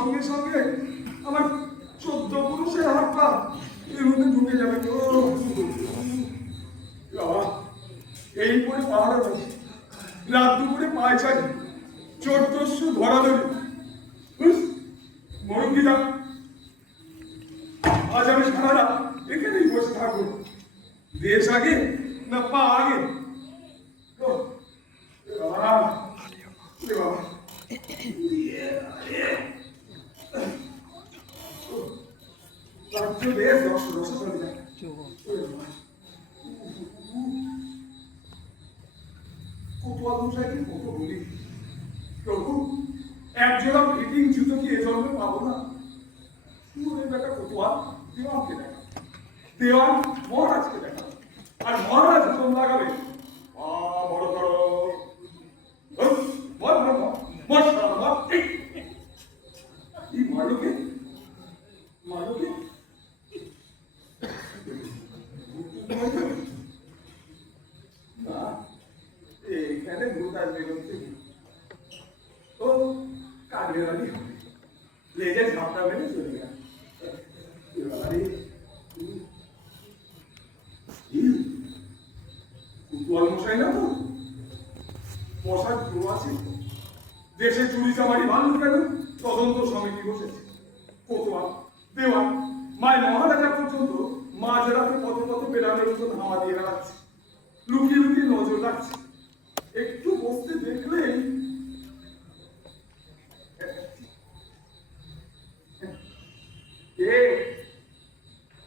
সঙ্গে সঙ্গে আমার 14 পুরুষের হাতটা এর মধ্যে ঢুকে যাবে তো। এই করে পাহাড়ে বসে রাত দুপুরে পায়চারি 1400 ধরাধরি মরঙ্গিদা। আজ আমি সারা রাত এখানেই বসে থাকবো। দেশ আগে না পা আগে? একজোড়া ফিটিং জুতো কি এ জন্মে পাবো না? বেটা কোতোয়াল দেওয়ানকে দেখা, দেওয়ান মহারাজকে দেখা, আর মহারাজ হুকুম লাগাবে বড় করো মারুকে মারুকে না এখানে ভূত আসবে ও কাজের আগে লেজে ঝাপটা মেরে চলে গেল। কুতুয়াল মশাই না তো মশার গুরু আছে। দেশে চুরি চামারি ভালো কেন তদন্ত সমিতি বসেছে। কোতোয়াল দেওয়ান মায়ের মহারাজা পর্যন্ত মাঝ রাতে পথে পথে বেড়ানোর মতন হাওয়া দিয়ে বেড়াচ্ছে, লুকিয়ে লুকিয়ে নজর রাখছে। একটু বসতে দেখলেই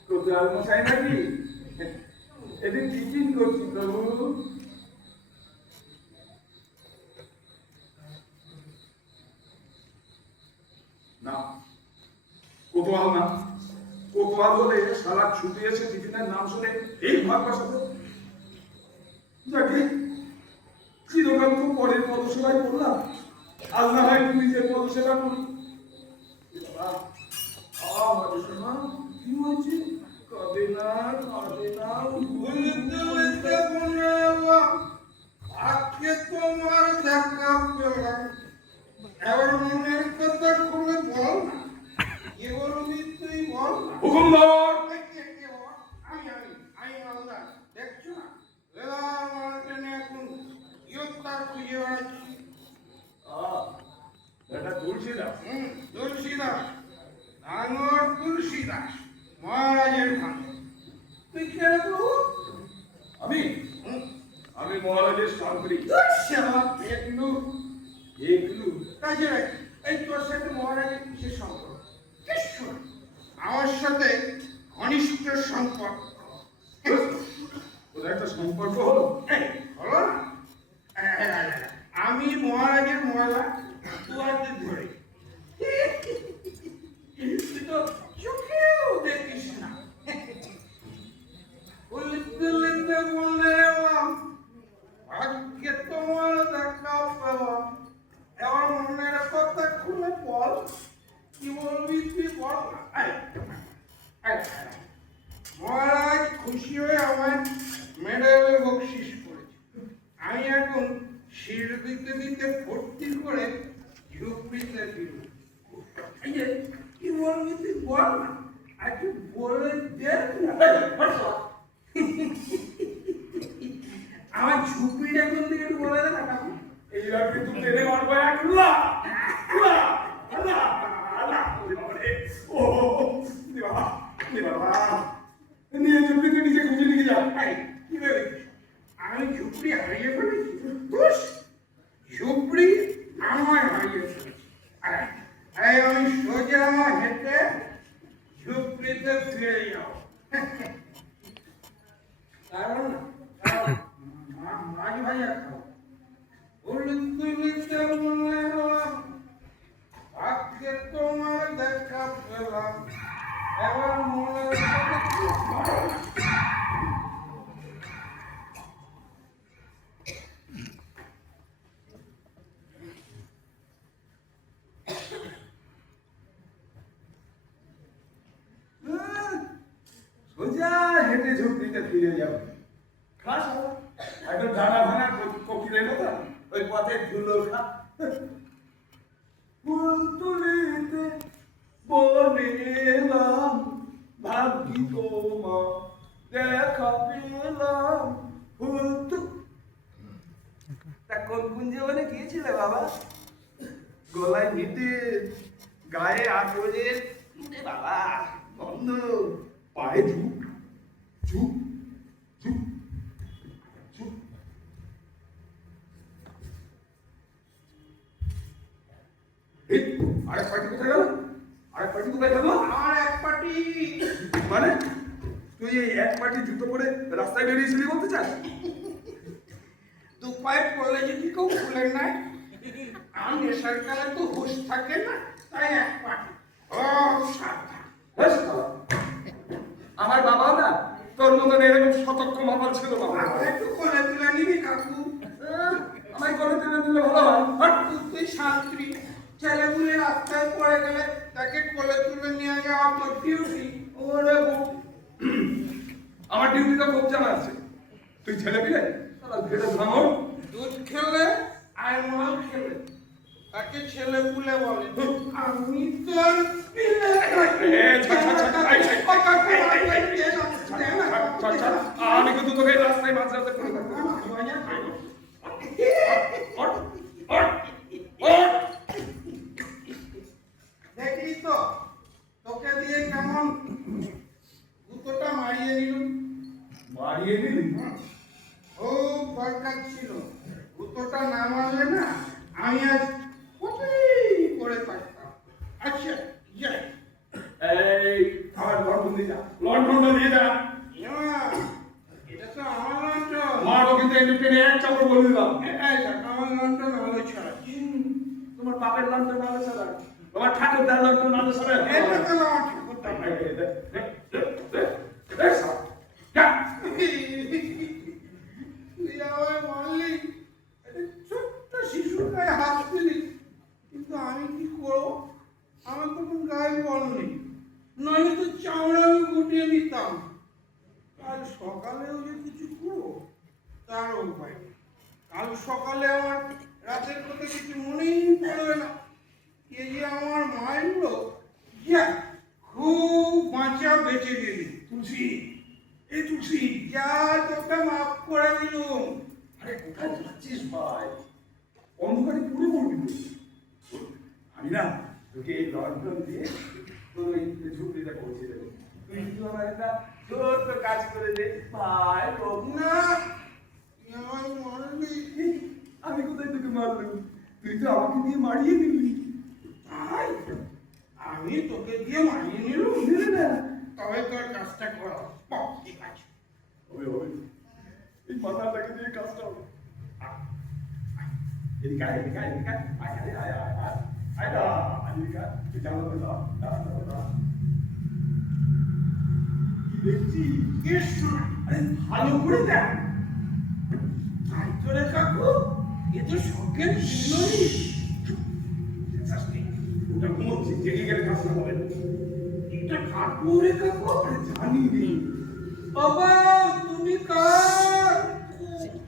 কোতোয়াল মশাই নাকি এদিন টিফিন করছি প্রভু। না কোতোয়াল না, কোতোয়াল হলে সারা ছুটি এসে টিফিনের নাম শুনে এই ভাববার সাথে যাকে চিরকাল তো পরের পদসেবাই করলাম, আজ না হয় তুমি যে পদসেবা করি। কি হয়েছে? কাঁদে না কাঁদে না আজকে তোমার দেখা পেলাম, এবার মনের কথা খুলে বল না। কি বলবি তুই বল না। হুকুমদার আমি মালদার দেখছো না লেলা মালটেনে এখন ইয়ত্তার খুঁজে বেড়াচ্ছি। এটা তুলসীদাস। তুলসীদাস, ডাঙর তুলসীদাস, মহারাজের ভাঙে। তুই কে প্রভু? আমি আমি মহারাজের শান্তি। একলু একলু কাজে এই তোর সাথে মহারাজের কিসের সম্পর্ক? কিছু না, আমার সাথে ঘনিষ্ঠ সম্পর্ক। ওদের একটা সম্পর্ক হলো হলো না? আমি মহারাজের ময়লা দুয়ারে ধরে, তুই তো চোখেও দেখিস না। বলতে বলে এলাম আজকে তোমার দেখা পেলাম, এবার মনের কথা খুলে বল। কি বলবি তুই বল না। মহারাজ খুশি হয়ে আমায় মেডেল বকশিস করেছে। আমি এখন শির দিতে দিতে ভর্তি করে ঝুপড়িতে দিল। কি বলবি তুই বল না, আজকে বলে দে। আমার ঝুপড়িটা কোন দিকে একটু বলে দে না কাকু। এইবার কিন্তু টেনে মারবো একলা নিয়ে ঝুপড়িতে নিজে খুঁজে নিয়ে যাও। কি ভেবেছিস আমি ঝুপড়ি হারিয়ে ফেলেছি? ঝুপড়ি আমায় হারিয়ে ফেলেছি। আমি সোজা আমার হেঁটে ঝুপড়িতে ফিরে যাও। কারণ মাছ ভাজা খাও। উল্লুতে মনে হলাম আজকে তোমার দেখা পেলাম, এবার মনে সোজা হেঁটে ঝুপড়িতে ফিরে যাবে। খাস একদম ডানা ভাঙা কোকিলের মতো ওই পথে ধুলো খা। ফুল তুলিতে পেলাম ফুল তো তা কোন কুঞ্জবনে গিয়েছিলে বাবা? গলায় নিতে, গায়ে আতরের বাবা গন্ধ, পায়ে ঝুঁক ঝুঁক ঝুঁক ঝুঁক। এই আরেক পার্টি কোথায় গেল? আরেক পার্টি কোথায় গেল? আর এক পাটি মানে তুই এই এক পার্টি জুতো পরে রাস্তায় বেরিয়েছিলি বলতে চাস? দু পায়ে পড়লে যদি কেউ খুলে নেয়, আর নেশার কালে তো হুঁশ থাকে না, তাই এক পাটি। ও সাবধান। বেশ ভালো। আমার বাবা না তোর মতন এরকম সতর্ক মাপাল ছিল বাবা। আর একটু কোলে তুলে নিবি কাকু। আমায় করে দিলে দিলে ভালো হয়। হট। তুই শাস্ত্রী, ছেলেগুলি রাস্তায় পড়ে গেলে তাকে কোলে তুলে নিয়ে যাওয়া তোর ডিউটি। ওরে বাবা। আমার ডিউটিটা খুব জানা আছে। তুই ছেলে পিলে ঘেটে ভাঙর। দুধ খেলে আর মাল খেলে তাকে ছেলে পুলে বলে। আমি তোর পিলে। আমি কিন্তু তোকে রাস্তায় মাঝরাতে করে দেবো। দেখলি তো তোকে দিয়ে কেমন জুতোটা মারিয়ে নিলুম। মারিয়ে নিলি? খুব দরকার ছিল, জুতোটা না মারলে না আমি আজ কোথায় করে থাকতাম। আচ্ছা যাই। এই আমার লন্ডন দিয়ে যা, লন্ডনটা দিয়ে যা। এটা তো আমার লন্ডন। মারও কিন্তু একটু টেনে এক চাপড় বলে দিলাম। আমার লন্ডন আলো ছাড়া। তোমার বাপের লন্ডন আলো ছাড়া, তোমার ঠাকুরদার লন্ডন আলো ছাড়া। এটা তো আমার ঠাকুরটা। তুই আমায় মারলি, একটা ছোট্ট শিশুর গায়ে হাত দিলি, কিন্তু আমি কি করবো? আমার তখন গায়ে বল নেই, নইলে তো চামড়া আমি গুটিয়ে নিতাম। কাল সকালেও যে কিছু করবো তার উপায় নেই। কাল সকালে আমার রাতের কথা কিছু মনেই পড়বে না। কে যে আমার মারল, যা খুব বাঁচা বেঁচে গেলি। তুলসী, এই তুলসী, যা তোকে মাফ করে দিলুম। আরে কোথায় যাচ্ছিস ভাই? অন্ধকারে পুরো মরবি তুই। আমি না তোকে এই লন্ডন দিয়ে তোর ওই ঝুপড়িটা পৌঁছে দেবো। তুই শুধু আমার একটা ছোট্ট কাজ করে দে ভাই। না, তুই আমায় মারলি। আমি কোথায় তোকে মারলাম? তুই তো আমাকে দিয়ে মারিয়ে দিলি। তাই আমি তোকে দিয়ে মারিয়ে নিলুম। দিলি না? তবে তোর কাজটা কর। বাহ, ঠিক আছে। হবে হবে, এই মাথাটাকে দিয়ে কাজটা হবে। এদিকে আয়, এদিকে আয়, এদিকে আয়, আয়, আয়, আয়, আয়, আয়, আয় না, এদিকে আয়, তুই জানলাতে দাও, দাও, দাও, দাও। কি দেখছিস? ইস, আরে ভালো করে দেখ। তাই তো রে কাকু, এ তো শখের শিলনি। শাস্তি, ওটা ঘুমোচ্ছে, জেগে গেলে কাজটা হবে না। এটা কাকু রে কাকু। আরে জানি রে। বাবা তুমি কার?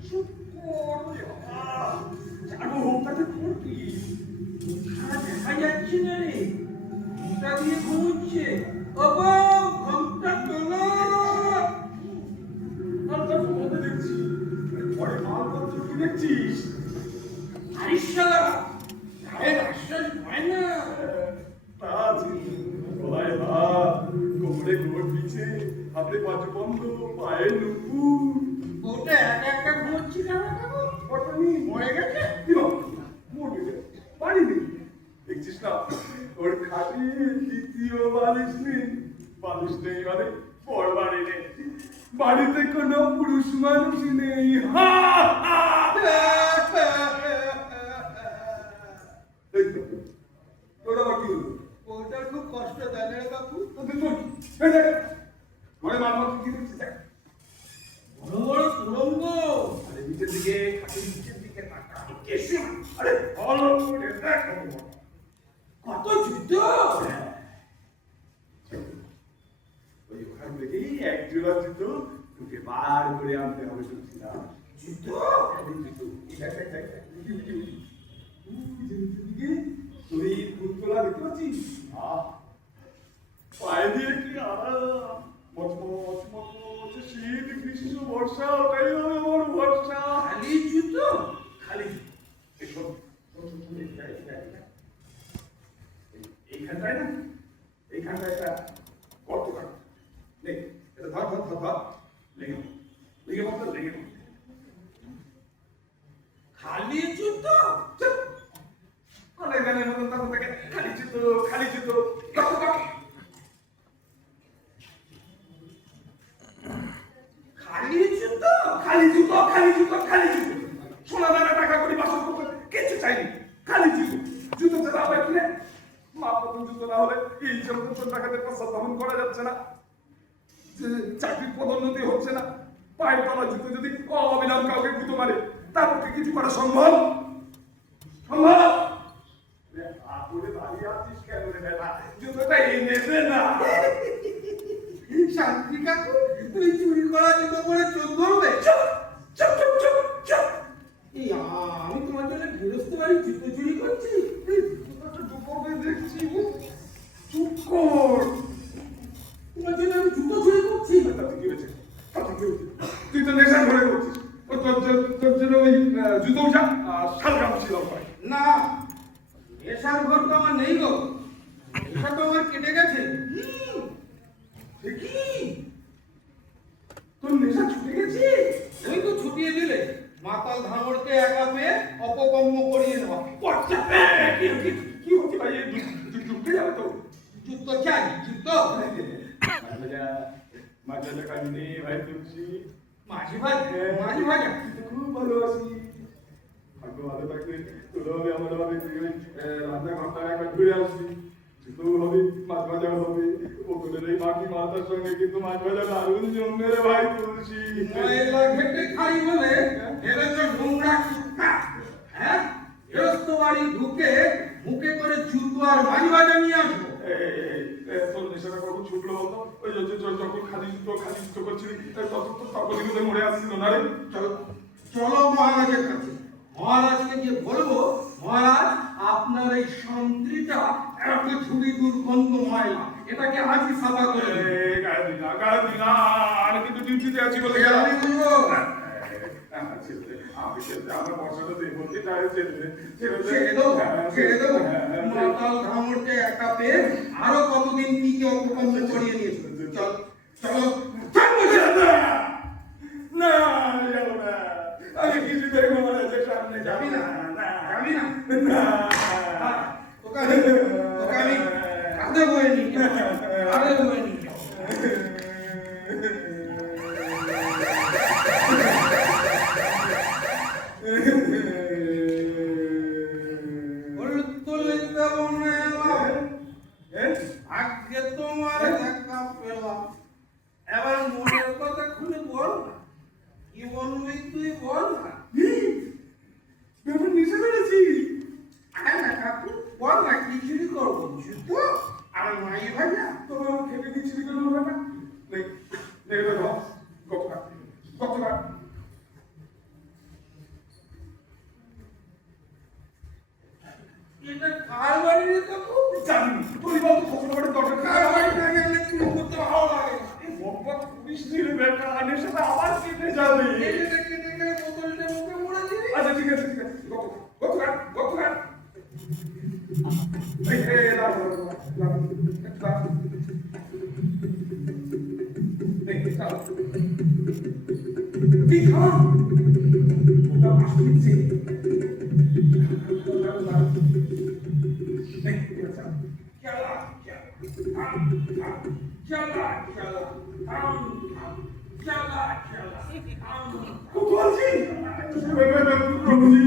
চুপ কর রে বাবা। জানো ওটাকে করবি। আর দেখা যাচ্ছে না রে, ঘুমটা দিয়ে ঘুমোচ্ছে। বাবা ঘুমটা তোলো। আরে ঘুমোতে দেখছি। ঘরে মালপত্র কি দেখছিস? আরিশালা, গায়ের আশ্বাস হয় না। তা আছে। গলায় হাত, কোমরে গোট বিছে, হাতে পাঁচু বন্ধ, পায়ে নুপুর। ওটা একা একা ঘুমোচ্ছি কেন কাকু? ওটা নিয়ে মরে গেছে? কি হবে? মরবে রে। বাড়ি নেই। দেখছিস না? ওর খাটে দ্বিতীয় বালিশ নেই। বালিশ নেই মানে বড় বাড়ি নেই। বাড়িতে কোনো পুরুষ মানুষই নেই। হা হা। এই তো, তোর আবার কি হলো? ওটার খুব কষ্ট দেয় না রে কাকু। তোদের তো এই দেখ, ঘরে মালপত্র কি দেখছিস দেখ। বড় বড় সুরঙ্গ। আরে নিচের দিকে, খাটের নিচের দিকে তাকা। কিছু না। আরে ভালো করে দেখ বাবা। কত যুদ্ধ। ওই ওখান থেকেই এক জোড়া জুতো তোকে বার করে আনতে হবে শুনছিলাম। যুদ্ধ? জুতো দেখ দেখ দেখ দেখ, উঠি উঠি উঠি। নিচের দিকে শরীর ফুলতোলা দেখতে পাচ্ছিস? পায়ে দিয়ে কি আরাম, মচমচ মচমচ শীত এইখানটায় না, এইখানটায় একটা গর্ত কাটা দেখ, এটা ধর ধর ধর ধর, লেগে লেগে মতো লেগে খালি জুতো অনেক গানের মতন তখন থেকে খালি জুতো গর্ত কাটা। খালি জুতো খালি জুতো সোনা দানা টাকা করে বাসন করতে কিছু চাইনি, খালি জুতো ছাড়া হবে কিনে মা প্রথম জুতো না হলে এই যেমন টাকাতে প্রস্তাবন করা যাচ্ছে না, চাকরির পদোন্নতি হচ্ছে না, পায়ের তলা জুতো যদি অবিরাম কাউকে গুঁতো মারে তার পক্ষে কিছু করা সম্ভব? আপনি দাঁড়িয়ে আছিস কেন রে বেটা, জুতোটা এনে দে না। শান্তি কাকু, তুমি চুরি করা জুতো পরে চোখ ধরবে? এই আমি তোমার জন্য গৃহস্থ বাড়ি জুতো চুরি করছি? দেখছি চুপ কর, তোমার জন্য আমি জুতো চুরি করছি? তাতে কি হয়েছে? তুই তো নেশা ধরে করছিস, তোর জন্য ওই জুতো উঠা আর শালগ্রাম ছিল না, নেশার ঘর তো আমার নেই গো, নেশা তো আমার কেটে গেছে। কি তোর নেশা ছুটে গেছে? তুমি তো ছুটিয়ে দিলে, মাতাল ধামড়কে একা পেয়ে অপকর্ম করিয়ে নেওয়া। কি হচ্ছে ভাই, ঢুকে যাবে তো। জুতো চাই, জুতো। মাঝে কাজ নেই ভাই, তুলছি মাঝি ভাই, মাঝি ভাই, খুব ভালোবাসি, ভাগ্য ভালো থাকলে তোর হবে আমার হবে, রান্না ঘন্টা একবার ঘুরে আসবি, জুতো হবে, মাছ ভাজাও হবে, ওদের এই বাকি মাথার সঙ্গে কিন্তু মাছ ভাজা দারুণ জমবে রে ভাই তুলসী। ময়লা ঘেটে খাই বলে এরা তো নোংরা কুত্তা। হ্যাঁ, গৃহস্থ বাড়ি ঢুকে মুখে করে জুতো আর মাঝি ভাজা নিয়ে আসবো। তোর নেশাটা কখন ছুটলো বলতো? ওই যখন খালি জুতো করছিলি তখনই বোধ মরে আসছিল না রে। চলো চলো মহারাজের কাছে, মহারাজকে গিয়ে বলবো, মহারাজ আপনার এই সন্ত্রীটা এত ছুরি দুর্গন্ধ ময়লা, এটাকে আজই সাফা করে দিন। গায়ে দিন না, আমি কিন্তু ডিউটিতে আছি বলে এই আমি বলবো, আমরা বর্ষাটা দেখবো কি তাই ছেড়ে দেবো। মাতাল ধামড়কে একা পেয়ে আরো কতদিন কি কি অপকর্ম করিয়ে নিয়েছে। চল চলো না যাবো না, আমি কিছু দেখবো মহারাজের সামনে যাবি না, যাবি না। না তোকে আমি কাঁধে বয়ে নিয়ে যাবো, কাঁধে বয়ে নিয়ে যাবো। আজকে তোমার দেখা পেলাম, এবার মনের কথা খুলে বল না, কি বলবি তুই বল না। নিচে বেড়েছি আয় না কাকু, বল না কি চুরি করবো, জুতো আর মাই ভাজা। তোমার খেতে দিচ্ছি কেন হবে না? দেখবে ধর কতটা এটা কার বাড়ি রে কাকু? জানি তুই বল তো কত বড় দরকার কার বাড়ি না গেলে চুরি করতে ভালো লাগে না। মোহাম্মদ পুলিশ দিলে বেটা আনের সাথে আবার কেটে যাবে। এই যে দেখে দেখে বোতলটা মুখে মুড়ে দিবি। আচ্ছা ঠিক আছে গতকাল এই প্রভুজি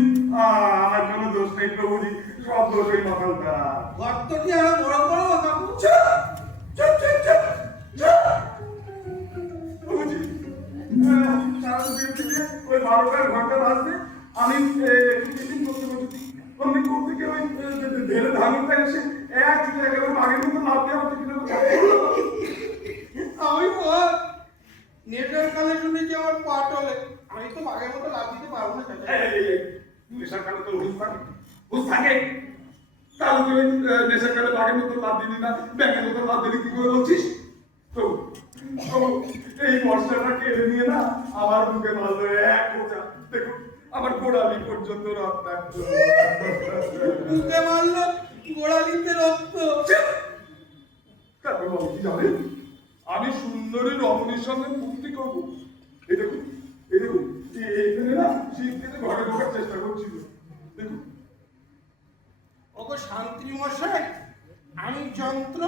আমার কোনো দোষ নেই প্রভুজি, সব দোষ ওই মাতালটা। গর্ত কি আরো বড় করবো কাকু? প্রভুজি সারা দুপুর থেকে ওই 12টার ঘন্টা বাজতে আমি টিফিন করতে বসেছি, অমনি করতে গিয়ে ওই ঢেলে ধানটা এসে এক চুলে একেবারে বাঘের মতো লাভ দেওয়া হচ্ছে কিনা আমি বল নেটের কালে শুনেছি আমার পা টলে, আমি তো বাঘের মতো লাভ দিতে পারবো না চাচা। নেশার কালে তো হুঁশ থাকে তাহলে তুই নেশার কালে বাঘের মতো লাভ দিলি না, ব্যাঙের মতো লাভ দিলি কি করে বলছিস? তো এই বর্ষাটা কেড়ে নিয়ে না আমার মুখে মারলো এক খোঁচা, দেখুন আমার গোড়ালি পর্যন্ত রক্ত। বুকে মারলো, গোড়ালিতে রক্ত। কি জানেন, আমি সুন্দরী রমণীর সঙ্গে ফুর্তি করবো। এই দেখুন, এই দেখুন, এখানে না শীত কেটে ঘরে ঢোকার চেষ্টা করছিল। দেখুন, ওগো শান্তি মশাই, আমি যন্ত্র,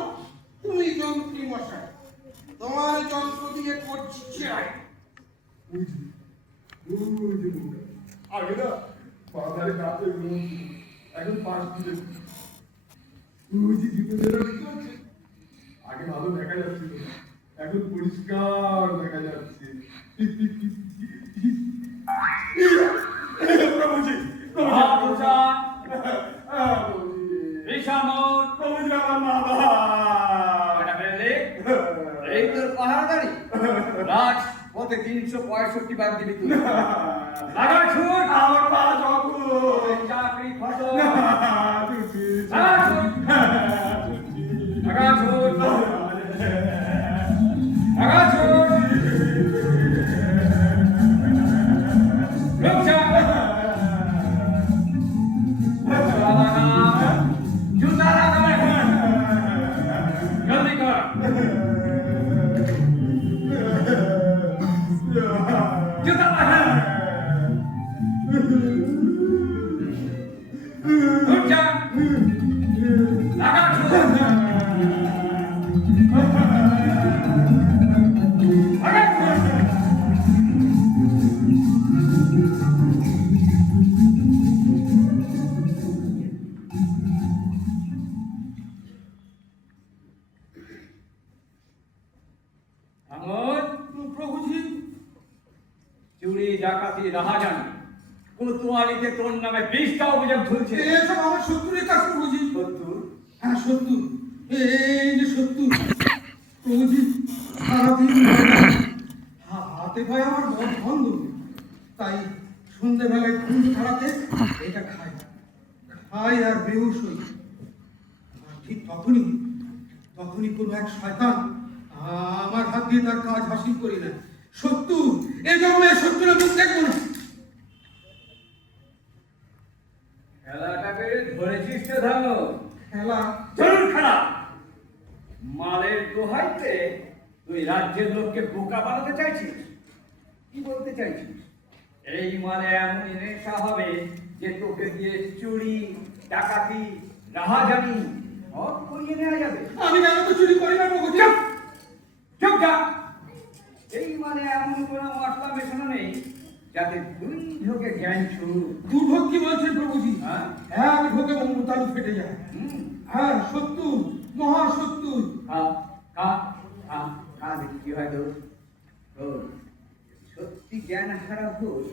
তুমি যন্ত্রী মশাই, তোমার যন্ত্র দিয়ে করছি চাই। ওই যে, ওই যে মুখটা। আগে না বাজারে কাছে এখন পাশ দিয়ে ওই যে জীবনের দেখতে পাচ্ছেন, আগে ভালো দেখা যাচ্ছিল, এখন পরিষ্কার দেখা যাচ্ছে। প্রভুজি, মহাপুরুষা, প্রভুজি, ঋষামোট, প্রভুজি আমার বাবা। কটা ফেললে? এই তোর পাহাড়দারি? রাজ পথে 365 বার দিবি তুই। লাগা ছুট! আমার পা যখন চাকরি ফসল। ছুটি, লাগা ছুট! লাগা ছুট! লাগা ছুট! রুক যা! জুতা লাগা! জুতা লাগা! জলদি কর! জুতা লাগা! রুক যা! লাগা ছুট! লাগা ছুট! আঙুর, প্রভুজি, চুরি ডাকাতি রাহাজানি কোতোয়ালিতে তোর নামে 20টা অভিযোগ ঝুলছে। এসব আমার শত্রুরের কাজ প্রভুজি। সত্তর? হ্যাঁ শত্রু, এই যে শত্রু প্রভুজি। সারাদিন হাতে পায়ে আমার মন বন্ধ, তাই সন্ধ্যেবেলায় ঘুম ছাড়াতে এটা খাই, খাই আর বেহুশ হই। আর ঠিক তখনই কোনো এক শয়তান আমার হাত দিয়ে তার কাজ হাসিল করি না। সত্য, এ জন্মে সত্যের মুখ দেখবো না। খেলাটাকে ধরেছিস তো ধরো। খেলা চলুন খেলা। মালের দোহাইতে তুই রাজ্যের লোককে বোকা বানাতে চাইছিস? কি বলতে চাইছিস? এই মালে এমন নেশা হবে যে তোকে দিয়ে চুরি ডাকাতি রাহাজানি সব করিয়ে নেওয়া যাবে। আমি কেন তো চুরি করি না প্রভুজি। চুপ! চুপ যা! এই মানে এমন কোনো মশলা মেশানো নেই যাতে দুই ঢোকে জ্ঞান শুরু। দুর্ভোগ কি বলছেন প্রভুজি? হ্যাঁ? হ্যাঁ, আমি ঢোকে তালু ফেটে যায়। হ্যাঁ, সত্য, মহা সত্য। খা খা খা খা দেখি কি হয় তোর। তোর সত্যি জ্ঞান হারা হোস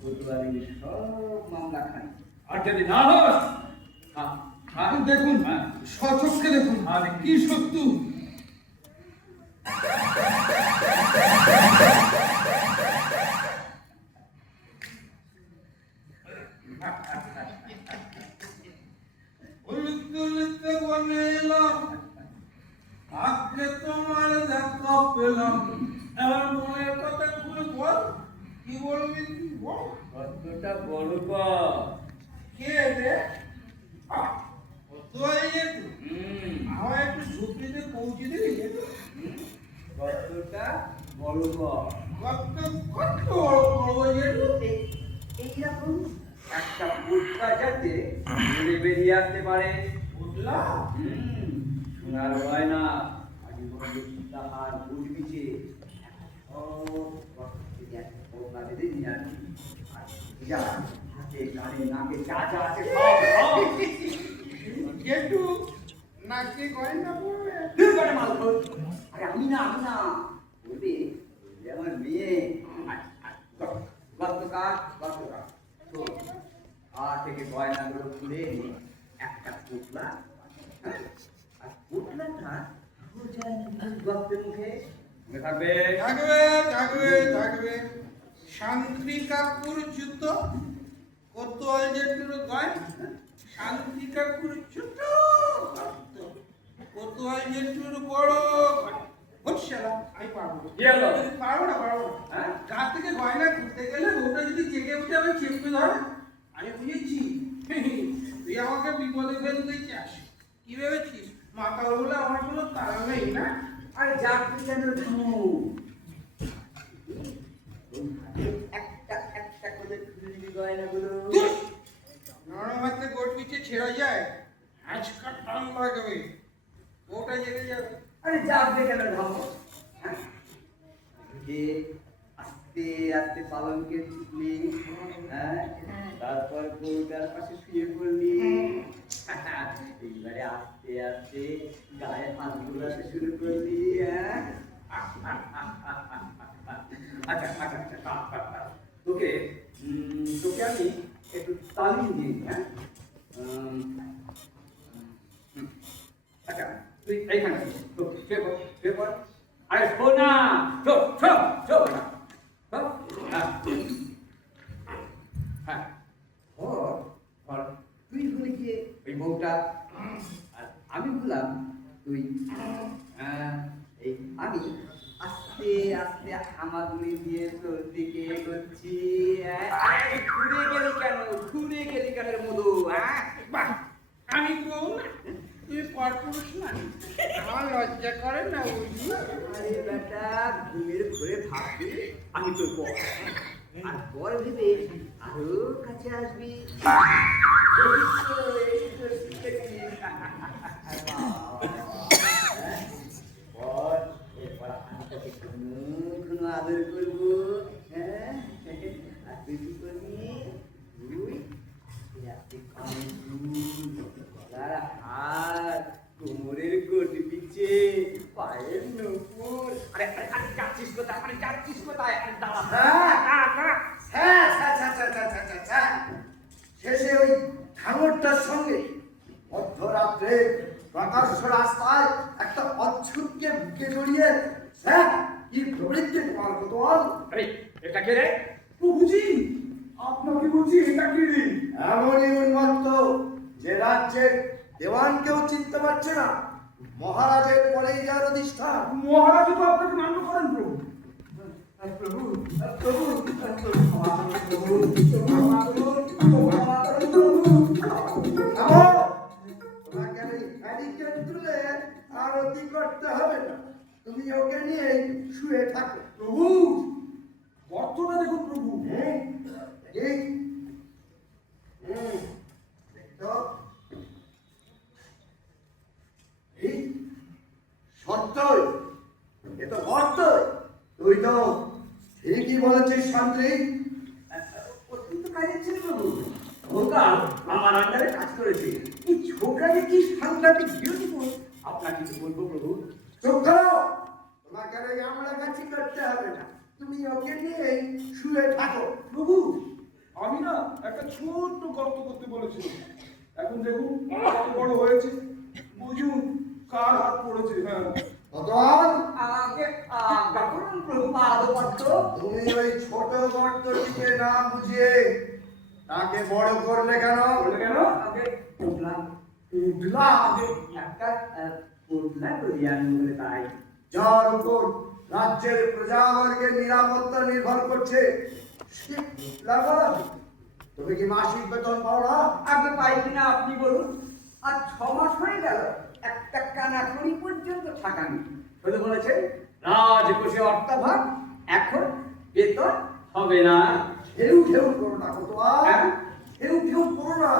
কোতোয়ালির সব মামলা খাই। আর যদি না হোস খা খা। দেখুন, হ্যাঁ। স্বচক্ষে দেখুন হ্যাঁ, দেখি। কি সত্য। উলুতে বনে এলাম, আজকে তোমার দেখা পেলাম। এবার মনের কথা খুলে বল, কি বলবি তুই বল। কতটা বড় কর। কে রে? কত হয়ে আমার একটু ঝুঁকিতে পৌঁছে দিবি। কতটা বড় কর। কত কত বড় বড় যেটু এইরকম একটা পুটকা যাতে ঘুরে বেরিয়ে আসতে পারে। বুঝলা? শোনার হয় না আজীবন তাহার বুঝবিছে হাতে কানে নাকে যা যা আছে সব সব যেটু নাকি গয়না পড়বে। দূর করে মাল খোল। আরে আমি না বলবে যে আমার মেয়ে গতকাল থেকে গয়নাগুলো খুলে একটা পুতলা, আর পুতলাটা গপ্তের মুখে থাকবে। থাকবে থাকবে থাকবে। শান্তি কাপুর জুতো কত যেটুর গয়, শান্তি কাপুর জুতো কত যেটুর বড় বৎসলা। আমি পারবো না। কি হলো? পারবো না। হ্যাঁ? গা থেকে গয়না ঘুরতে গেলে ওটা যদি জেগে উঠে আমি চেপে ধরে, আমি বুঝেছি তুই আমাকে বিপদে ফেলতে চাস। কি ভেবেছিস মাথা বলে আমার কোনো তারা নেই না? আরে চাকরি কেন তুই একটা একটা করে খুলে গয়নাগুলো নরম হাতে গোট পিঠে ছেড়ে যায় আজকাল টান লাগবে ওটা জেগে যাবে। আরে যাবে কেন ঢাকো যে আস্তে আস্তে পালনকে ছুটলি, হ্যাঁ, তারপর বউটার পাশে শুয়ে পড়লি, এইবারে আস্তে আস্তে গায়ে হাত বোলাতে শুরু করলি, হ্যাঁ। আচ্ছা আচ্ছা আচ্ছা তোকে তোকে আমি একটু তালিম দিই, হ্যাঁ। আচ্ছা তুই এইখানে শুয়ে পড়। আরে শোন না, হ্যাঁ তুই হলে গিয়ে ওই বউটা, আর আমি বললাম তুই, এই আমি আস্তে আস্তে হামাগুড়ি দিয়ে তোর দিকে এগোচ্ছি। ঘুরে গেলি কেন মধু, হ্যাঁ? বাহ, আমি বউ না তুই পরপুরুষ না, আমার লজ্জা করে না বুঝলি? আরে বেটা ঘুমের ঘুরে ভাববি আমি তোর বর, আর বর ভেবে আরো কাছে আসবি। এরপর আমি তোকে ঘন আদর করবো, হ্যাঁ। আর তুই কি করবি? তুই গলার হাত, কোমরের গটি পিছে, পায়ের নপুর। আরে আরে আরে যাচ্ছিস কোথায়? আরে দাঁড়া। শেষে ওই ঠাকুরটার সঙ্গে মধ্যরাত্রে প্রকাশ্য রাস্তায় একটা অচ্ছুতকে বুকে জড়িয়ে, হ্যাঁ, কি প্রবৃত্তি তোমার কতল! আরে এটা কে রে? প্রভুজি আপনাকে বলছি এটা কি রে? এমনই উন্মত্ত যে রাজ্যের দেওয়ানকেও চিনতে পারছে না, মহারাজের পরেই যার অধিষ্ঠান। মহারাজ তো আপনাকে মান্য করেন প্রভু। তোমাকে এই ব্যারিকেড তুলে আরতি করতে হবে না, তুমি ওকে নিয়ে শুয়ে থাকো। প্রভু অর্থটা দেখুন প্রভু। ঠিক। দেখো এই সত্যই, এ তো অর্থই। তুই তো ঠিকই বলেছিস শান্তি। অত্যন্ত কাজের ছিল প্রভু, ওটা আমার আন্ডারে কাজ করেছে। এই ছোকরাকে কি সাংঘাতিক বিউটিফুল, আপনাকে কি বলবো প্রভু? চুপ করো, তোমাকে আর এই আমরা কাছি করতে হবে না, তুমি ওকে নিয়ে শুয়ে থাকো। প্রভু আমি না একটা ছোট্ট গর্ত করতে বলেছিলাম, এখন দেখুন কত বড় হয়েছে, বুঝুন কার হাত পড়েছে। হ্যাঁ ভগবান, আগে আজ্ঞা করুন প্রভু, পাদপত্র। তুমি ওই ছোট গর্তটিকে না বুঝিয়ে তাকে বড় করলে কেন? বলে কেন? আগে পোটলা উঠলা আগে একটা পোটলা করি আমি বলে তাই। যার উপর রাজ্যের প্রজাবর্গের নিরাপত্তা নির্ভর করছে, সে উঠলা বলাবে? তুমি কি মাসিক বেতন পাও না? আগে পাই কিনা আপনি বলুন। আর 6 মাস হয়ে গেল একটা কানাকড়ি পর্যন্ত থাকানি। শুধু বলেছেন রাজকোষে অর্থাভাগ, এখন বেতন হবে না। ঢেউ ঢেউ করো না কতোয়া, হ্যাঁ? ঢেউ ঢেউ করো না।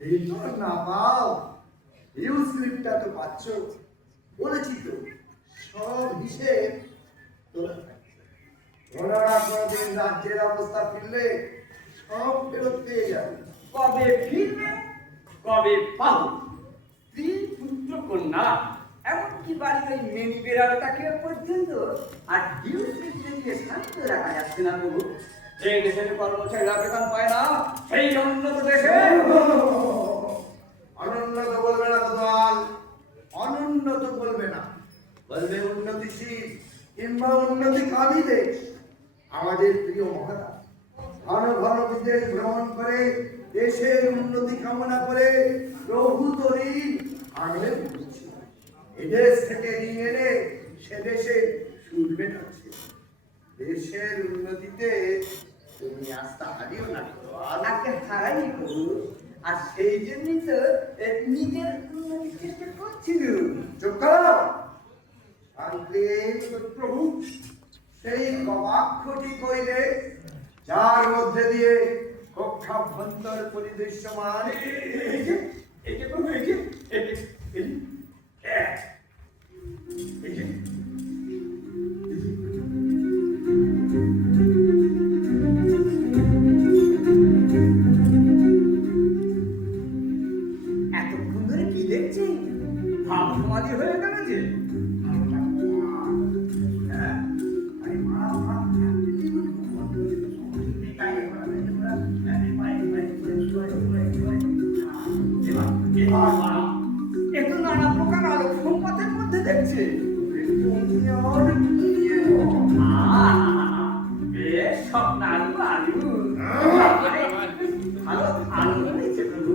বেতন না পাও, ইউ স্লিপটা তো পাচ্ছ, বলেছি তো সব হিসেব তোলা থাকছে। ওনারা কোনদিন রাজ্যের অবস্থা ফিরলে সব ফেরত পেয়ে যাবে। কবে ফিরবে, কবে পাবো? স্ত্রী পুত্র কন্যা, এমনকি বাড়ির ওই মেনি বেড়ালটাকে পর্যন্ত আর ডিউটি দিয়ে শান্ত রাখা যাচ্ছে না প্রভু। যে দেশের কর্মচারীরা বেতন পায় না, সেই উন্নত দেশে অনুন্নত বলবে না গোপাল, অনুন্নত বলবে না, বলবে উন্নতিশীল কিংবা উন্নতিকামী দেশ। আমাদের প্রিয় মহারাজ ঘন ঘন বিদেশ ভ্রমণ করে দেশের উন্নতি কামনা করে প্রভু তরীণ আগলে পড়ছে। এদেশ থেকে ঋণ এনে সে দেশে সুদ মেটাচ্ছে। দেশের উন্নতিতে তুমি আস্থা হারিও না গোপাল। আজকে হারাইনি প্রভু, আর সেই জন্যই তো নিজের উন্নতির চেষ্টা করছিল। চুপ করো, শান্তি প্রভু সেই গবাক্ষটি কইলে যার মধ্যে দিয়ে কক্ষাভ্যন্তর পরিদৃশ্যমান এই যে প্রভু এই যে এই যে এই যে এতক্ষণ ধরে কি দেখছি ভাব সমাধি হয়ে গেল যে একটু নানা প্রকার আলোক সংপাতের মধ্যে দেখছি বেশ স্বপ্ন আলু আলু ভালো আলু হয়েছে প্রভু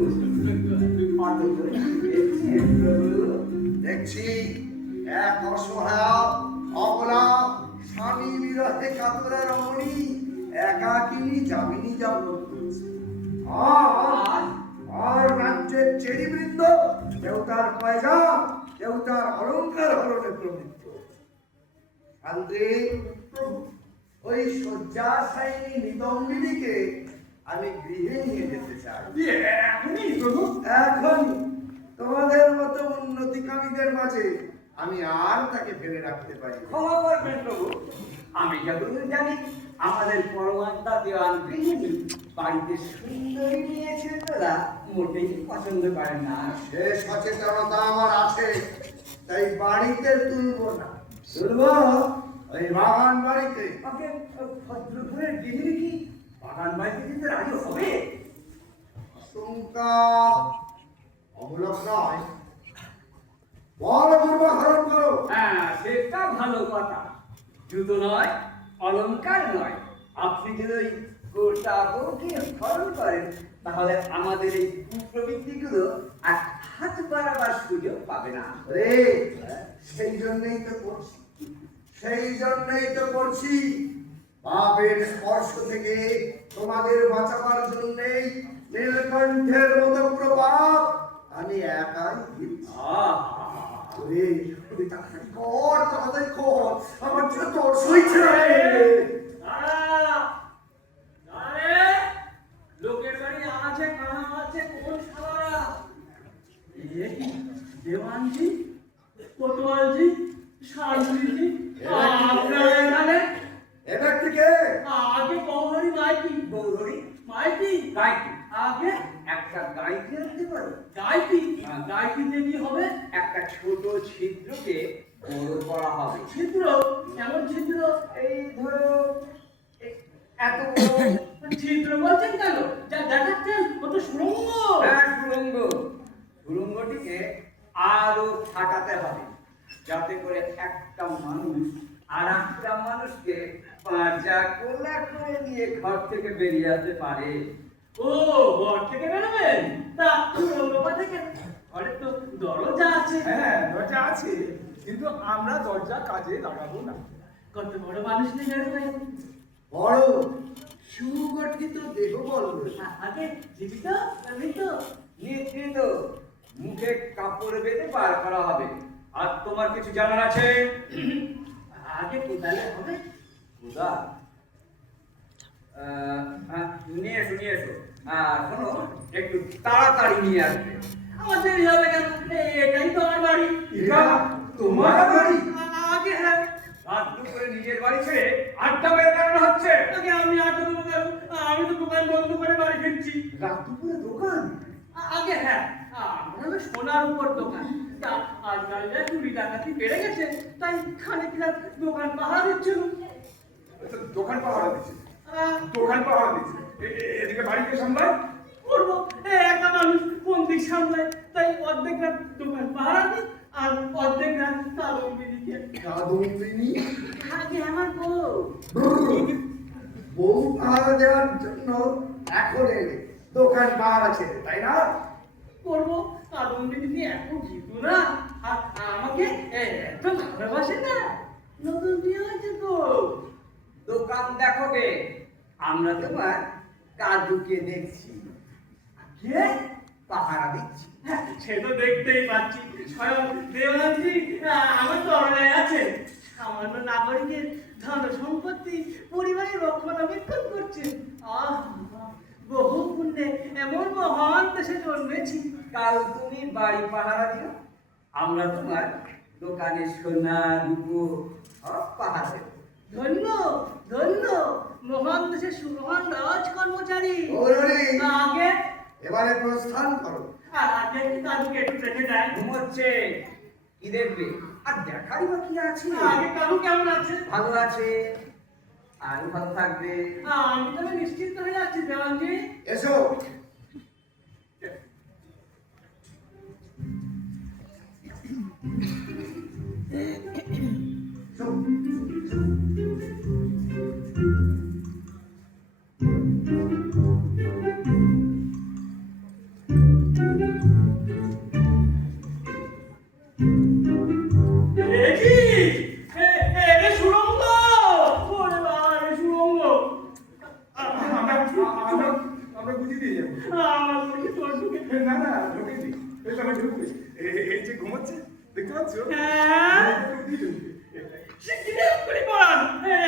অত করে দেখছেন প্রভু দেখছি এক অসহায় অবলা স্বামী বিরহে কাতরা রমণী একাকিনী যামিনী যাপন করছে আর রাজ্যের চেরিবৃন্দ কেউ তার পয়জা কেউ তার অলঙ্কার হরণে প্রবৃত্ত শান্তি ওই শয্যাশায়িনী নিদম্বিনীকে আমি গৃহে নিয়ে যেতে চাই এখনই প্রভু এখন তোমাদের মতো উন্নতিকামীদের মাঝে আমি আর তাকে ফেলে রাখতে পারি না। ক্ষমা করবেন প্রভু আমি যতদূর জানি আমাদের পরমাত্মা দেওয়ান গৃহিণী বাড়িতে সুন্দরী নিয়েছেন তারা মোটেই পছন্দ করেন না সে সচেতনতা আমার আছে তাই বাড়িতে তুলবো না তুলবো ওই বাগান বাড়িতে ওকে ভদ্রপুরের গৃহিণী কি বাগান বাড়িতে যেতে রাজি হবে আশঙ্কা অমূলক নয় বড় পূর্বহরণ করো হ্যাঁ সেটা ভালো কথা জুতো নয় অলংকার নয় আপনি যদি ওই গোটা বউকে হরণ করেন তাহলে আমাদের এই কুপ্রবৃত্তিগুলো আর হাত বাড়াবার সুযোগ পাবে না রে সেই জন্যই তো করছি সেই জন্যই তো করছি পাপের স্পর্শ থেকে তোমাদের বাঁচাবার জন্যই নীলকণ্ঠের মতো প্রভাব আমি একাই দিচ্ছি ওরে ওরে তাড়াতাড়ি কর তাড়াতাড়ি কর আমার যে তোর সইছে না রে। লোকের বাড়ি আছে কানা আছে কোন সারা দেওয়ানজি কোতোয়ালজি শান্তিজি আপনারা এখানে এবার থেকে আগে গৌরী মাইতি গৌরী মাইতি গাইতি আগে একটা গাইতি রাখতে পারো গাইতি গাইতি দেবী হবে একটা ছোট ছিদ্রকে বড় করা হবে ছিদ্র কেমন ছিদ্র এই ধরো এত ছিদ্র বলছেন কেন যা দেখাচ্ছেন কত সুড়ঙ্গ হ্যাঁ সুড়ঙ্গ সুড়ঙ্গটিকে আরো ফাটাতে হবে যাতে করে একটা মানুষ আর একটা মানুষকে পাঁচা কোলা করে নিয়ে ঘর থেকে বেরিয়ে আসতে পারে ও ঘর থেকে বেরোবেন তা সুড়ঙ্গটা থেকে ঘরে তো দরজা আছে হ্যাঁ দরজা আছে কিন্তু আমরা দরজা কাজে লাগাবো না কত বড় মানুষ নিয়ে বেরোবেন বড় সুগঠিত দেহ বল আগে জীবিত মৃত নির্কৃত মুখে কাপড় বেঁধে বার করা হবে আর তোমার কিছু জানার আছে আগে কোদালে হবে কোদাল নিয়ে এসো শোনো একটু তাড়াতাড়ি নিয়ে আসবে আমার দেরি হবে কেন এটাই তো আমার বাড়ি এটা তোমার বাড়ি? আগে হ্যাঁ রাত দুপুরে নিজের বাড়ি ছেড়ে আড্ডা মেরে বেড়ানো হচ্ছে আগে আমি আড্ডা দেবো কেন আমি তো দোকান বন্ধ করে বাড়ি ফিরছি রাত দুপুরে দোকান আগে হ্যাঁ আমরা হলো সোনার উপর দোকান তা আজকাল যা চুরি ডাকাতি বেড়ে গেছে তাই খানিকটা দোকান পাহারা দিচ্ছিল দোকান পাহারা দিচ্ছে দোকান পাহারা দিচ্ছে এদিকে বাড়িতে সামলায় করবো একটা মানুষ কোন দিক সামলায় তাই অর্ধেক রাত দোকান পাহারা দিই আর অর্ধেক রাত তালন দিদিকে কাদম্বিনী আগে আমার বউ বউ পাহারা দেওয়ার জন্য এখন এলে দোকান পাহারা ছেড়ে তাই না করবো তালন দিদি এত জিতু না আর আমাকে এত ভালোবাসে না নতুন বিয়ে হয়েছে তো দোকান দেখো গে আমরা তোমার কাজুকে দেখছি কে পাহারা দিচ্ছি সে তো দেখতেই পাচ্ছি স্বয়ং দেওয়ানজি আমার দরজায় আছে সামান্য নাগরিকের ধন সম্পত্তি পরিবারের রক্ষণাবেক্ষণ করছে। আহ, বহু পুণ্যে এমন মহান দেশে জন্মেছি। কাল তুমি বাড়ি পাহারা দিও, আমরা তোমার দোকানে সোনা রূপো সব পাহারা দেব। ধন্য ধন্য মহান দেশের সুমহান রাজ কর্মচারী। গৌরী, আগে এবারে প্রস্থান করো। আগে কি কালকে একটু দেখে যাই। ঘুমোচ্ছে, কি দেখবে? আর দেখারই বা কি আছে? আগে কালু কেমন আছে? ভালো আছে, আর ভালো থাকবে। আমি তবে নিশ্চিন্ত হয়ে যাচ্ছি দেওয়ানজি। এসো। দেখি এ সুরঙ্গ। ওরে বাবা, এ সুরঙ্গ। আমরা বুঝিয়ে দিয়ে যাবো। আমার মুখে তোর ঢুকে। না না, ঢোকে নি। এখানে ঢুকবে। এই যে ঘুমাচ্ছে, দেখতে পাচ্ছ? হ্যাঁ। ঢুকবে, ঢুকবে। সে কি দেব করে পড়ান?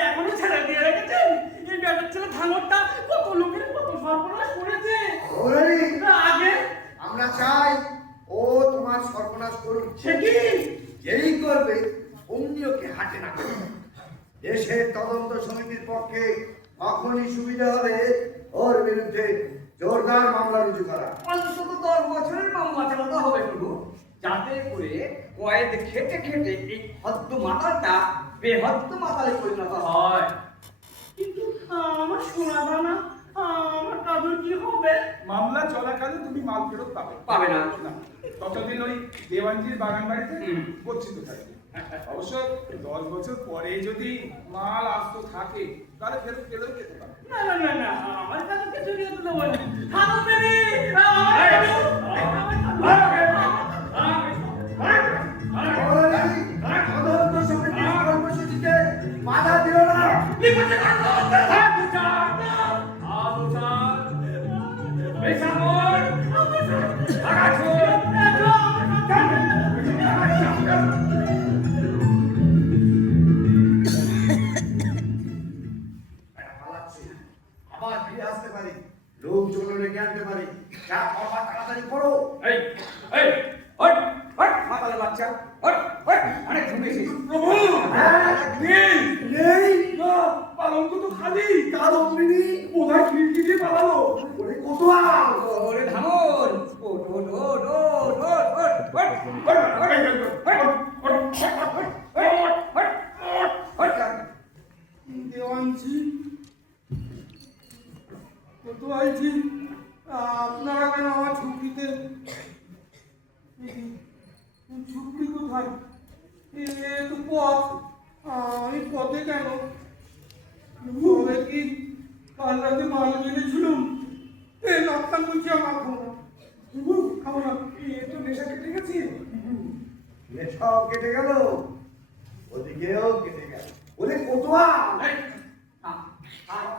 এখনো ছেড়ে দিয়ে রেখেছেন? এই বেটার ছেলে ভাঙরটা কত লোকের কত সর্বনাশ করেছে। গৌরী, আগে আমরা চাই ও তোমার সর্বনাশ করুক। সে কি? যেই করবে অন্যকে হাতে না করবে। দেশের তদন্ত সমিতির পক্ষে তখনই সুবিধা হবে ওর বিরুদ্ধে জোরদার মামলা রুজু করা। অন্তত 10 বছরের মামলা চালাতে হবে শুধু, যাতে করে কয়েদ খেটে খেটে এই হদ্দ মাতালটা বেহদ্দ মাতালে পরিণত হয়। কিন্তু আমার শোনা দানা, আমার দাদুর কি হবে? মামলা চলাকালে তুমি মাল ফেরত পাবে। পাবে না। না, ততদিন ওই দেওয়ানজির বাগান বাড়িতে হুম। গচ্ছিত থাকবে। অবশ্য 10 বছর পরে যদি মাল আসতো থাকে তাহলে ফেরত পেলেও যেতে পারবে। না না না না, আমার দাদুকে জড়িয়ে তো দেবো না। থামো বেবি, আমার দাদু, আমার গৌরী, তদন্ত সমিতির কর্মসূচিতে বাধা দিও না। পালাচ্ছি, আবার ফিরে আসতে পারি, লোকজন রেখে আনতে পারি। যা করবার তাড়াতাড়ি করো। এই এই হট হট মাতালে বাচ্চা, হট হট অনেক ঘুমিয়েছিস। প্রভু, হ্যাঁ, নেই নেই, না, পালঙ্ক তো খালি। কার অমৃতি, কোথায় খিড়কি দিয়ে পালালো? ওরে কোতোয়াল। ওরে ধামন, ওট ওট ওট ওট ওট ওট ওট দেওয়ানজি, কোতোয়ালজি, আপনারা কেন আমার ঝুঁকিতে? ঝুঁকি কোথায়? এ তো পথ, আমি পথে কেন? তবে কি কাল রাতে মাল কিনেছিলাম? এই নাস্তা বলছি আমার খাবো না, খাবো না। এ তো নেশা কেটে গেছে। নেশাও কেটে গেল, ওদিকেও কেটে গেল। ওরে কোতোয়াল।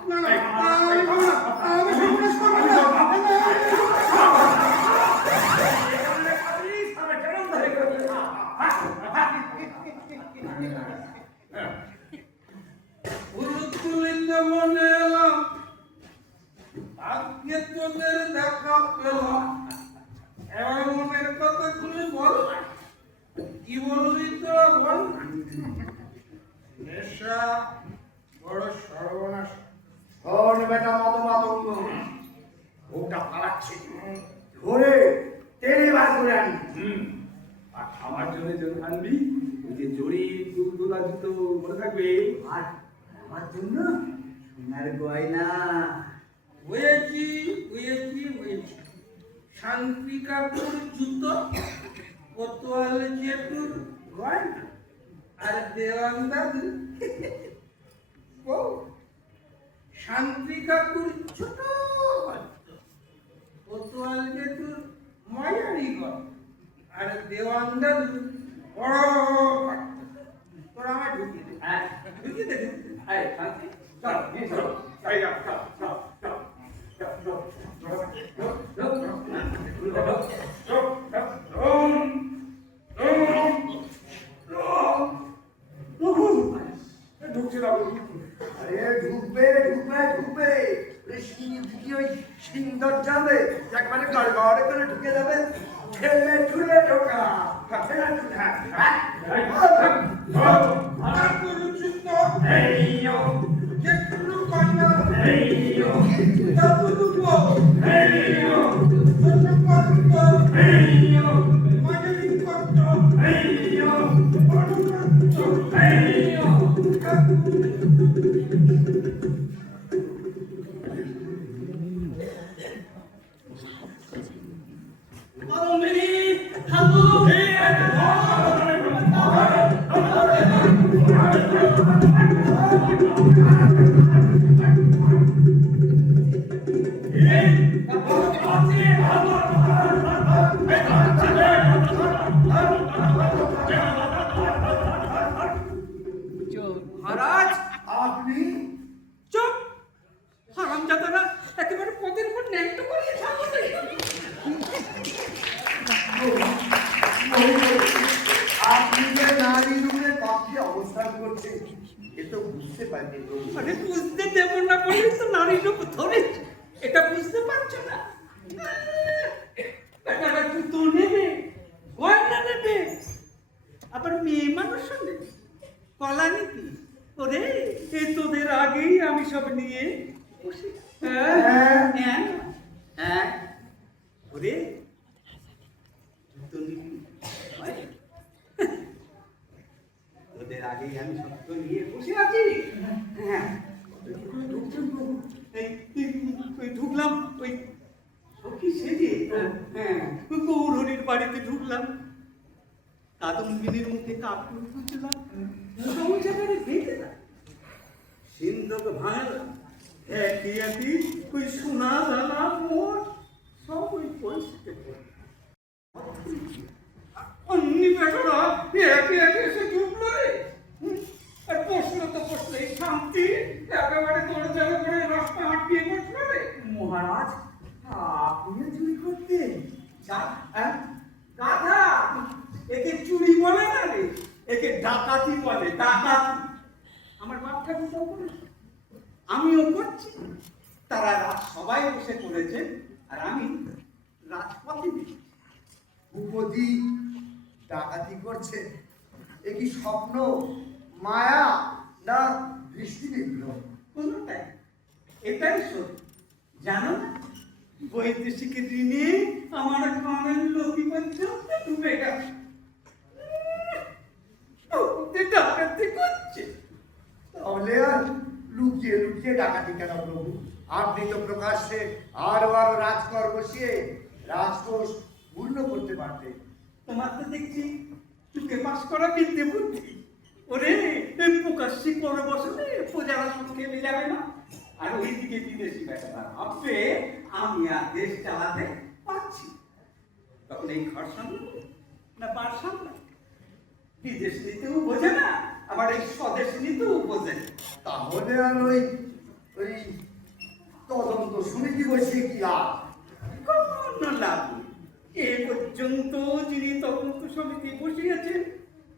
না না, আমি খাবো না, আমি সর্বনাশ করবো না। বৃন্দাবনে এলাম, আজকে তোদের দেখা পেলাম। এবার মনের কথা খুলে বল, কি বলবি তোরা বল। নেশা বড় সর্বনাশ। শোন বেটা মদমাতঙ্গ, ওটা পালাচ্ছে, ধরে টেনে বার করে আনি। আর আমার জন্য যদি আনবি, ওই যে জড়ি দুধা জুতো মনে থাকবে। আর আমার জন্য সোনার গয়না। হয়েছি হয়েছি হয়েছি, শান্তি কাকুর জুতো, কোতোয়াল জেঠুর গয়না, আর দেওয়ান দাদু ও শান্তি কাকুর ছোট গর্ত, কোতোয়াল জেঠুর ময়ারি গর্ত, আর দেওয়ান দাদু বড় গর্ত। তোরা আমায় ঢুকিয়ে দে, ঢুকিয়ে দে, ঢুকিয়ে দে। এই শান্তি, চল নিয়ে চল। এই যা, চল, চল, চল, চল, চল, চল, চল, চল, চল, চল, চল। প্রভু, ঢুকবে ঢুকবে ঢুকবে সিঁড়ি ওই সিন্দর যাবে একবারে গড়গড় করে ঢুকে যাবে ঠেলে ঠুলে ঢোকা ঠেলে ঠুলে, হ্যাঁ, আর কোনো চিন্তা একটু লুকাই না তারপর লুকো মাঝারি কষ্ট কলমেরি ঠাকুর মহারাজ আপনি চুপ! হারামজাদারা একেবারে পদের উপর ন্যাংটো করিয়ে ছাড়বে। আপনি যে নারী রূপের পক্ষে অবস্থান করছেন এ তো বুঝতে পারিনি প্রভু। আরে বুঝতে দেব না বলে তো নারী রূপ ধরেছে, এটা বুঝতে পারছো না? একটা জুতো নেবে, গয়না নেবে, আবার মেয়ে মানুষও নেবে, কলা নিবি। ওরে এ তোদের আগেই আমি সব নিয়ে বসে। হ্যাঁ হ্যাঁ হ্যাঁ, ওরে জুতো নিবি, হয়? ওদের আগেই আমি সব তো নিয়ে বসে আছি। হ্যাঁ ওই ঢুকলাম ওই সখী সেজে, হ্যাঁ গৌরহরির বাড়িতে ঢুকলাম, কাদম্বিনীর মুখে কাপড় তুললাম, সংসারে বেঁধেলাম, সিন্ধুক ভাঙলাম, একই একই ওই সোনা দানা মোট সব ওই পরিস্থিতি অন্যি বেটারা একে একে এসে ঢুকলো রে। আর প্রশ্ন তো প্রশ্নই শান্তি একেবারে দরজার উপরে রাস্তা আটকিয়ে বসলো রে। মহারাজ, আপনিও চুরি করতে? গাধা, একে চুরি বলে না রে, একে ডাকাতি বলে, ডাকাতি। আমার বাপ ঠাকুরটাও করেছে, আমিও করছি, তারা রাত সবাই বসে করেছে, আর আমি রাজপথে দিচ্ছি। ভূপতি ডাকাতি করছে এ কি স্বপ্ন, মায়া না দৃষ্টিবিঘ্ন? কোনটাই, এটাই সত্যি। জানো না, বৈদেশিক ঋণে আমার গ্রামের লোকই পর্যন্ত ডুবে গেছে। ডাকাতি করছে। তাহলে আর লুকিয়ে লুকিয়ে ডাকাতি কেন প্রভু? আপনি তো প্রকাশ্যে আরো আরো রাজকর বসিয়ে রাজকোষ পূর্ণ করতে পারতেন। তোমার তো দেখছি চুকে পাস করা বিদ্যে বুদ্ধি। ওরে এই প্রকাশ্যে করে বসলে প্রজারা সঙ্গে যাবে না, আর ওইদিকে বিদেশি বেটারা ভাববে আমি আর দেশ চালাতে পারছি। তখন এই ঘর সামলাবো না বার সামলাবো? বিদেশ নিতেও বোঝে না, আবার এই স্বদেশ নিতেও বোঝে না। তাহলে আর ওই ওই তদন্ত সমিতি বসিয়ে কি লাভ? কোনো লাভ নেই। এ পর্যন্ত যিনি তদন্ত সমিতি বসিয়েছেন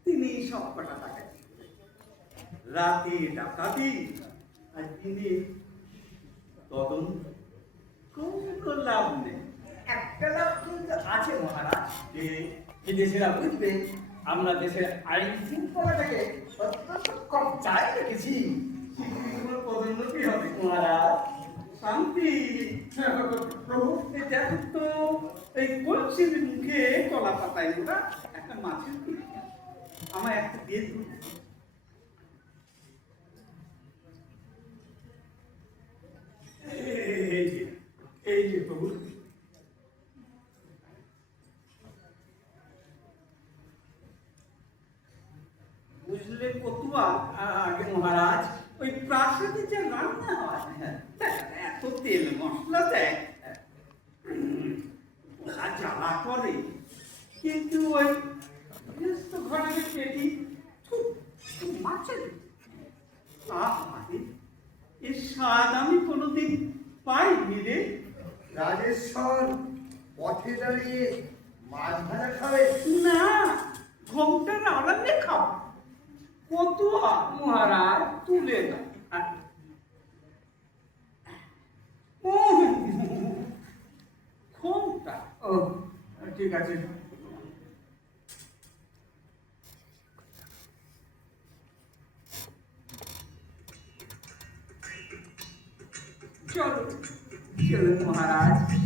তিনি সব কটা টাকা রাতে ডাকাতি আর দিনে তদন্ত, কোনো লাভ নেই। একটা লাভ কিন্তু আছে মহারাজ, যে বিদেশিরা বুঝবে আমরা দেশের আইন শৃঙ্খলাটাকে অত্যন্ত কবজায় রেখেছি। কোনো পদোন্নতি হবে মহারাজ, শান্তি। প্রভু এই দেখো তো, এই কলসির মুখে কলা পাতায় ওরা একটা মাছের পিঠ, আমার একটা দিয়ে দিন। এই যে প্রভু, বুঝলে কতুয়া? আগে মহারাজ, ওই প্রাসাদে যে রান্না হয় এত তেল মশলা দেয়, জ্বালা করে, কিন্তু ওই গৃহস্থ ঘরের পেটি মাছের এর স্বাদ আমি কোনোদিন পাইনি রে। রাজেশ্বর পথে দাঁড়িয়ে মাছ ভাজা খাবে? না, ঘোমটার আড়ালে খাও। কতুয়া মহারাজ তুলে দাও। ও ঠিক আছে। চলো। চলুন মহারাজ।